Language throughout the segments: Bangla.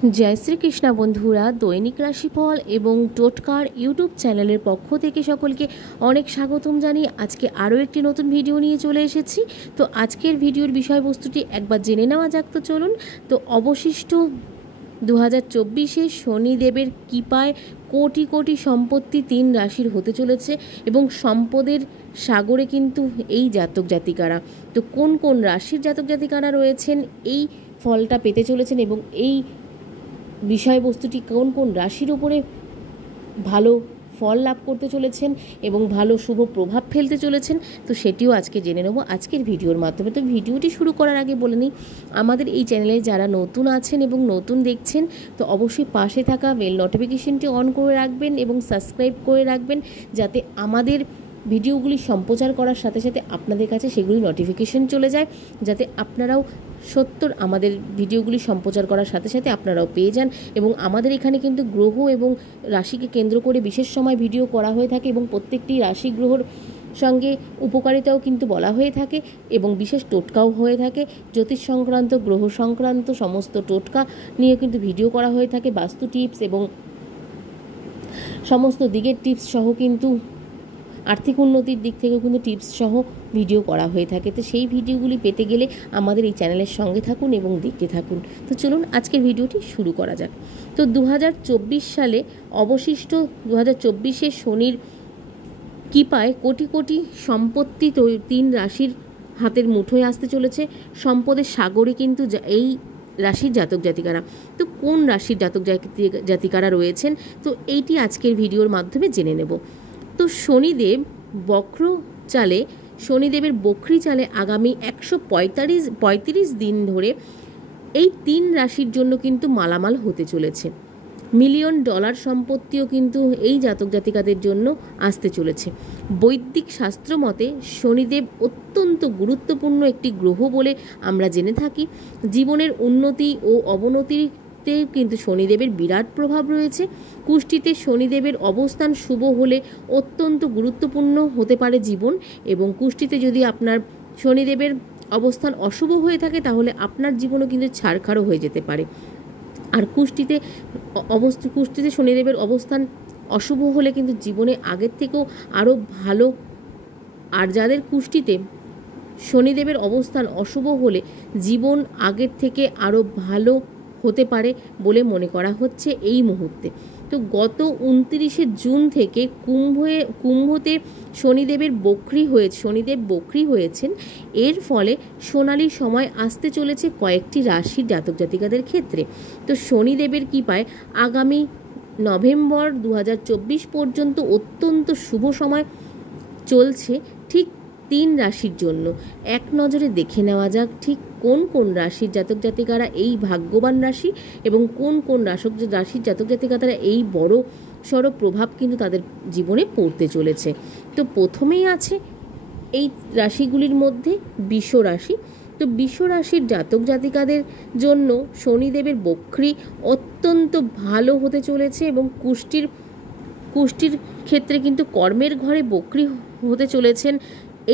জয় শ্রীকৃষ্ণ বন্ধুরা, দৈনিক রাশিফল এবং টোটকার ইউটিউব চ্যানেলের পক্ষ থেকে সকলকে অনেক স্বাগতম জানিয়ে আজকে আরও একটি নতুন ভিডিও নিয়ে চলে এসেছি। তো আজকের ভিডিওর বিষয়বস্তুটি একবার জেনে নেওয়া যাক। তো চলুন। তো অবশিষ্ট 2024-এ শনিদেবের কৃপায় কোটি কোটি সম্পত্তি 3 রাশির হতে চলেছে এবং সম্পদের সাগরে কিন্তু এই জাতক জাতিকারা, তো কোন কোন রাশির জাতক জাতিকারা রয়েছেন এই ফলটা পেতে চলেছেন এবং এই বিষয়বস্তুটি কোন কোন রাশির উপরে ভালো ফল লাভ করতে চলেছেন এবং ভালো শুভ প্রভাব ফেলতে চলেছেন, তো সেটিও আজকে জেনে নেব আজকের ভিডিওর মাধ্যমে। তো ভিডিওটি শুরু করার আগে বলে নিই, আমাদের এই চ্যানেলে যারা নতুন আছেন এবং নতুন দেখছেন, তো অবশ্যই পাশে থাকা বেল নোটিফিকেশনটি অন করে রাখবেন এবং সাবস্ক্রাইব করে রাখবেন, যাতে আমাদের ভিডিওগুলি সম্প্রচার করার সাথে সাথে আপনাদের কাছে সেগুলি নোটিফিকেশন চলে যায়, যাতে আপনারাও আমাদের ভিডিওগুলি সম্প্রচার করার সাথে সাথে আপনারাও পেয়ে যান। এবং আমাদের এখানে কিন্তু গ্রহ এবং রাশিকে কেন্দ্র করে বিশেষ সময় ভিডিও করা হয়ে থাকে এবং প্রত্যেকটি রাশি গ্রহর সঙ্গে উপকারিতাও কিন্তু বলা হয়ে থাকে এবং বিশেষ টোটকাও হয়ে থাকে। জ্যোতিষ সংক্রান্ত, গ্রহ সংক্রান্ত সমস্ত টোটকা নিয়ে কিন্তু ভিডিও করা হয়ে থাকে, বাস্তু টিপস এবং সমস্ত দিকের টিপস সহ, কিন্তু আর্থিক উন্নতির দিক থেকেও কিন্তু টিপস সহ ভিডিও করা হয়ে থাকে। তো সেই ভিডিওগুলি পেতে গেলে আমাদের এই চ্যানেলের সঙ্গে থাকুন এবং দেখতে থাকুন। তো চলুন আজকের ভিডিওটি শুরু করা যাক। তো 2024 সালে অবশিষ্ট 2024-এ শনির কৃপায় কোটি কোটি সম্পত্তি 3 রাশির হাতের মুঠোয় আসতে চলেছে। সম্পদের সাগরে কিন্তু এই রাশির জাতক জাতিকারা, তো কোন রাশির জাতক জাতিকারা রয়েছেন, তো এইটি আজকের ভিডিওর মাধ্যমে জেনে নেব। তো শনিদেবের বক্রি চালে আগামী 135 দিন ধরে এই 3 রাশির জন্য কিন্তু মালামাল হতে চলেছে। $মিলিয়ন সম্পত্তিও কিন্তু এই জাতক জাতিকাদের জন্য আসতে চলেছে। বৈদিক শাস্ত্র মতে শনিদেব অত্যন্ত গুরুত্বপূর্ণ একটি গ্রহ বলে আমরা জেনে থাকি। জীবনের উন্নতি ও অবনতির কিন্তু শনিদেবের বিরাট প্রভাব রয়েছে। কুষ্টিতে শনিদেবের অবস্থান শুভ হলে অত্যন্ত গুরুত্বপূর্ণ হতে পারে জীবন, এবং কুষ্টিতে যদি আপনার শনিদেবের অবস্থান অশুভ হয়ে থাকে তাহলে আপনার জীবনও কিন্তু ছাড়খাড়ও হয়ে যেতে পারে। আর কুষ্টিতে শনিদেবের অবস্থান অশুভ হলে কিন্তু জীবনে আগের থেকেও আরও ভালো, আর যাদের কুষ্টিতে শনিদেবের অবস্থান অশুভ হলে জীবন আগের থেকে আরও ভালো হতে পারে বলে মনে করা হচ্ছে এই মুহূর্তে। তো গত 29 জুন থেকে কুম্ভতে শনিদেব বক্রী হয়েছেন। এর ফলে সোনালি সময় আসতে চলেছে কয়েকটি রাশির জাতক জাতিকাদের ক্ষেত্রে। তো শনিদেবের কৃপায় আগামী নভেম্বর 2024 পর্যন্ত অত্যন্ত শুভ সময় চলছে ঠিক 3 রাশির জন্য। এক নজরে দেখে নেওয়া যাক ঠিক কোন কোন রাশির জাতক জাতিকারা এই ভাগ্যবান রাশি এবং কোন কোন রাশির জাতক জাতিকারা এই বড় সড় প্রভাব কিন্তু তাদের জীবনে পড়তে চলেছে। তো প্রথমেই আছে এই রাশিগুলির মধ্যে বৃষ রাশি। তো বৃষ রাশির জাতক জাতিকাদের জন্য শনিদেবের বক্রী অত্যন্ত ভালো হতে চলেছে এবং কুষ্টির ক্ষেত্রে কিন্তু কর্মের ঘরে বক্রী হতে চলেছেন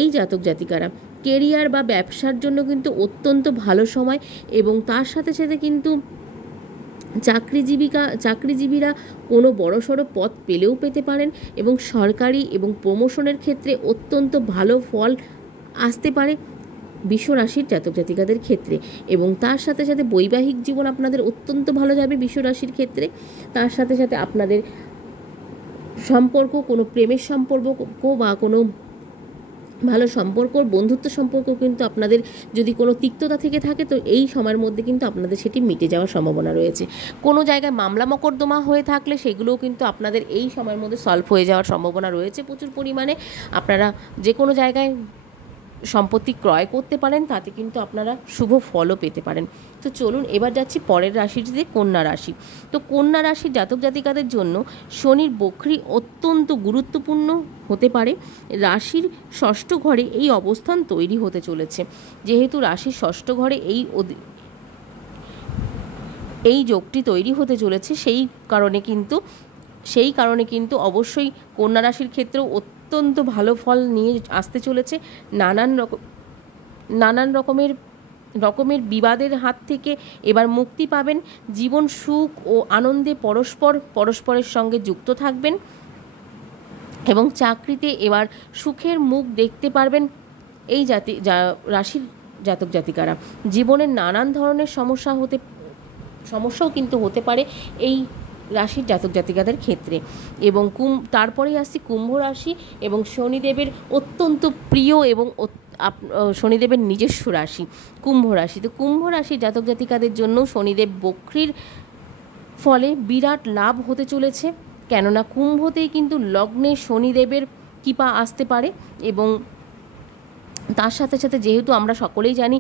এই জাতক জাতিকারা। কেরিয়ার বা ব্যবসার জন্য কিন্তু অত্যন্ত ভালো সময়, এবং তার সাথে সাথে কিন্তু চাকরিজীবীরা কোনো বড়সড় পদ পেতে পারেন এবং সরকারি এবং প্রমোশনের ক্ষেত্রে অত্যন্ত ভালো ফল আসতে পারে বৃষ রাশির জাতক জাতিকাদের ক্ষেত্রে। এবং তার সাথে সাথে বৈবাহিক জীবন আপনাদের অত্যন্ত ভালো যাবে বৃষ রাশির ক্ষেত্রে। তার সাথে সাথে আপনাদের সম্পর্ক, কোনো প্রেমের সম্পর্ক বা কোনো ভালো সম্পর্ক, বন্ধুত্ব সম্পর্ক কিন্তু আপনাদের যদি কোনো তিক্ততা থেকে থাকে তো এই সময়ের মধ্যে কিন্তু আপনাদের সেটি মিটে যাওয়ার সম্ভাবনা রয়েছে। কোনো জায়গায় মামলা মোকদ্দমা হয়ে থাকলে সেগুলোও কিন্তু আপনাদের এই সময়ের মধ্যে সলভ হয়ে যাওয়ার সম্ভাবনা রয়েছে প্রচুর পরিমাণে। আপনারা যে কোনো জায়গায় সম্পত্তি ক্রয় করতে পারেন, তাতে কিন্তু আপনারা শুভ ফলও পেতে পারেন। তো চলুন এবার যাচ্ছি পরের রাশিটিতে, কন্যা রাশি। তো কন্যা রাশির জাতক জাতিকাদের জন্য শনির বক্রী অত্যন্ত গুরুত্বপূর্ণ হতে পারে। রাশির ষষ্ঠ ঘরে এই অবস্থান তৈরি হতে চলেছে। যেহেতু রাশির ষষ্ঠ ঘরে এই যোগটি তৈরি হতে চলেছে, সেই কারণে কিন্তু অবশ্যই কন্যা রাশির ক্ষেত্রেও অত্যন্ত ভালো ফল নিয়ে আসতে চলেছে। নানান রকমের রকমের বিবাদের হাত থেকে এবার মুক্তি পাবেন। জীবন সুখ ও আনন্দে পরস্পরের সঙ্গে যুক্ত থাকবেন এবং চাকরিতে এবার সুখের মুখ দেখতে পারবেন। এই রাশির জাতক জাতিকারা জীবনের নানান ধরনের সমস্যাও কিন্তু হতে পারে এই রাশির জাতক জাতিকাদের ক্ষেত্রে। এবং তারপরেই আসছি কুম্ভ রাশি এবং শনিদেবের অত্যন্ত প্রিয় এবং শনিদেবের নিজস্ব রাশি কুম্ভ রাশি। তো কুম্ভ রাশির জাতক জাতিকাদের জন্য শনিদেব বক্রীর ফলে বিরাট লাভ হতে চলেছে, কেননা কুম্ভতেই কিন্তু লগ্নে শনিদেবের কৃপা আসতে পারে। এবং তার সাথে সাথে যেহেতু আমরা সকলেই জানি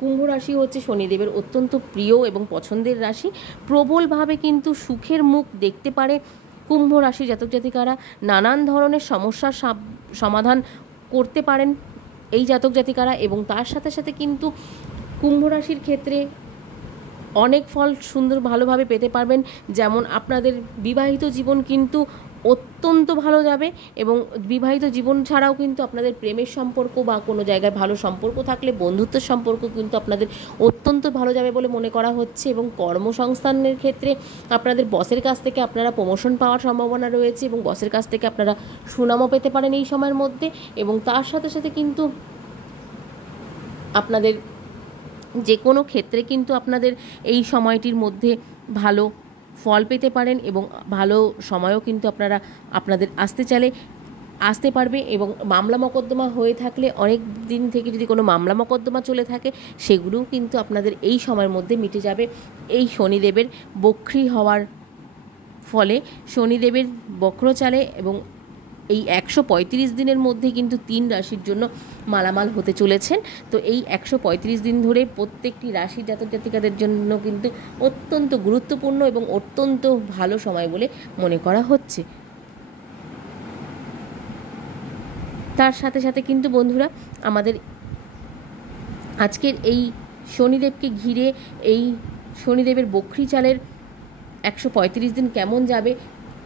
কুম্ভ রাশি হচ্ছে শনিদেবের অত্যন্ত প্রিয় এবং পছন্দের রাশি, প্রবলভাবে কিন্তু সুখের মুখ দেখতে পারে কুম্ভ রাশির জাতক জাতিকারা। নানান ধরনের সমস্যার সমাধান করতে পারেন এই জাতক জাতিকারা। এবং তার সাথে সাথে কিন্তু কুম্ভ রাশির ক্ষেত্রে অনেক ফল ভালোভাবে পেতে পারবেন। যেমন আপনাদের বিবাহিত জীবন কিন্তু অত্যন্ত ভালো যাবে, এবং বিবাহিত জীবন ছাড়াও কিন্তু আপনাদের প্রেমের সম্পর্ক বা কোনো জায়গায় ভালো সম্পর্ক থাকলে বন্ধুত্বের সম্পর্ক কিন্তু আপনাদের অত্যন্ত ভালো যাবে বলে মনে করা হচ্ছে। এবং কর্মসংস্থানের ক্ষেত্রে আপনাদের বসের কাছ থেকে আপনারা প্রমোশন পাওয়ার সম্ভাবনা রয়েছে, এবং বসের কাছ থেকে আপনারা সুনামও পেতে পারেন এই সময়ের মধ্যে। এবং তার সাথে সাথে কিন্তু আপনাদের যে কোনো ক্ষেত্রে কিন্তু আপনাদের এই সময়টির মধ্যে ভালো ফল পেতে পারেন, এবং ভালো সময়ও কিন্তু আপনাদের আসতে পারবে। এবং মামলা মকদ্দমা হয়ে থাকলে অনেক দিন থেকে যদি কোনো মামলা মকদ্দমা চলে থাকে সেগুলোও কিন্তু আপনাদের এই সময়ের মধ্যে মিটে যাবে এই শনিদেবের বক্রী হওয়ার ফলে। শনিদেবের বক্রচালে এবং এই 135 দিনের মধ্যে কিন্তু 3 রাশির জন্য মালামাল হতে চলেছেন। তো এই 135 দিন ধরে প্রত্যেকটি রাশির জাতক জাতিকাদের জন্য কিন্তু অত্যন্ত গুরুত্বপূর্ণ এবং অত্যন্ত ভালো সময় বলে মনে করা হচ্ছে। তার সাথে সাথে কিন্তু বন্ধুরা আমাদের আজকের এই শনিদেবকে ঘিরে এই শনিদেবের বক্রী চালের 135 দিন কেমন যাবে,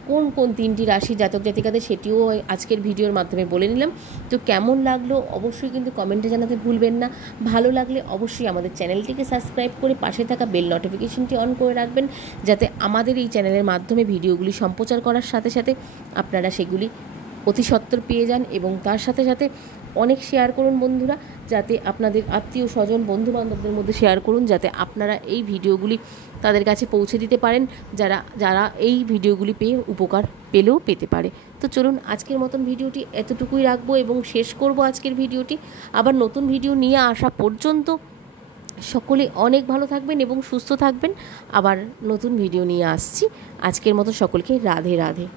কোন কোন 3টি রাশি জাতক জাতিকাদের, সেটিও আজকের ভিডিওর মাধ্যমে বলে নিলাম। তো কেমন লাগলো অবশ্যই কিন্তু কমেন্টে জানাতে ভুলবেন না। ভালো লাগলে অবশ্যই আমাদের চ্যানেলটিকে সাবস্ক্রাইব করে পাশে থাকা বেল নোটিফিকেশনটি অন করে রাখবেন, যাতে আমাদের এই চ্যানেলের মাধ্যমে ভিডিওগুলি সম্প্রচার করার সাথে সাথে আপনারা সেগুলি অতি সত্বর পেয়ে যান। এবং তার সাথে সাথে অনেক শেয়ার করুন বন্ধুরা, যাতে আপনাদের আত্মীয় স্বজন বন্ধুবান্ধবদের মধ্যে শেয়ার করুন, যাতে আপনারা এই ভিডিওগুলি তাদের কাছে পৌঁছে দিতে পারেন, যারা এই ভিডিওগুলি পেয়ে উপকার পেতে পারে। তো চলুন আজকের মতন ভিডিওটি এতটুকুই রাখবো এবং শেষ করব আজকের ভিডিওটি। আবার নতুন ভিডিও নিয়ে আসা পর্যন্ত সকলে অনেক ভালো থাকবেন এবং সুস্থ থাকবেন। আবার নতুন ভিডিও নিয়ে আসছি। আজকের মতো সকলকে রাধে রাধে।